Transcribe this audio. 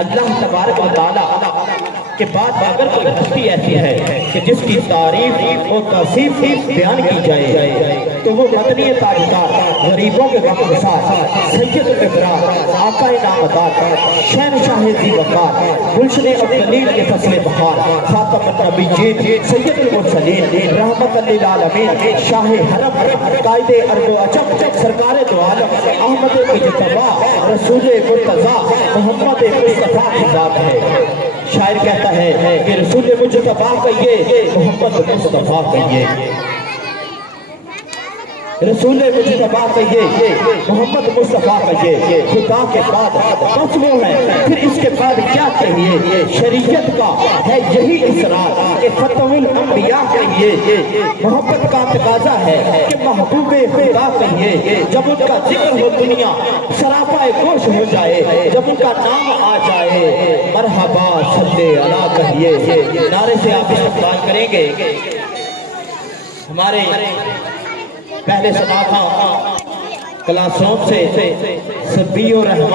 اللہ تبارک و تعالیٰ کے بعد اگر کوئی ہستی ایسی ہے کہ جس کی تعریف و توصیف بیان کی جائے تو وہ مدنی تاجدار، غریبوں کے غم گسار، سید الابرار، آقا نامدار، شہنشاہ ذی وقار، گلشن افضلین کے فصل بہار، خاتم النبیین، سید المرسلین، رحمت للعالمین، شاہ حرم، قائد ارض و عجم، سرکار دو عالم، احمد مجتبی، رسول مرتضیٰ، محمد مصطفیٰ کی ذات ہے۔ شاعر کہتا ہے کہ رسول مجتبی کہیے، محمد مصطفیٰ کہیے، رسول مجتبی کہیے، محمد مصطفیٰ کہیے، خدا کے بعد بس وہ ہے، پھر اس کے بعد کیا کہیے؟ شریعت کا ہے یہی اصرار کہ ختم الانبیاء کہیے، محبت کا تقاضا ہے کہ محبوب خدا کہیے، جب ان کا ذکر ہو دنیا سراپا گوش ہو جائے، جب ان کا نام آ جائے مرحبا صلی اللہ کہیے۔ نعرے سے آپ استقبال کریں گے ہمارے پہلے سنا تھا کلاسوں سے سبی و رحمان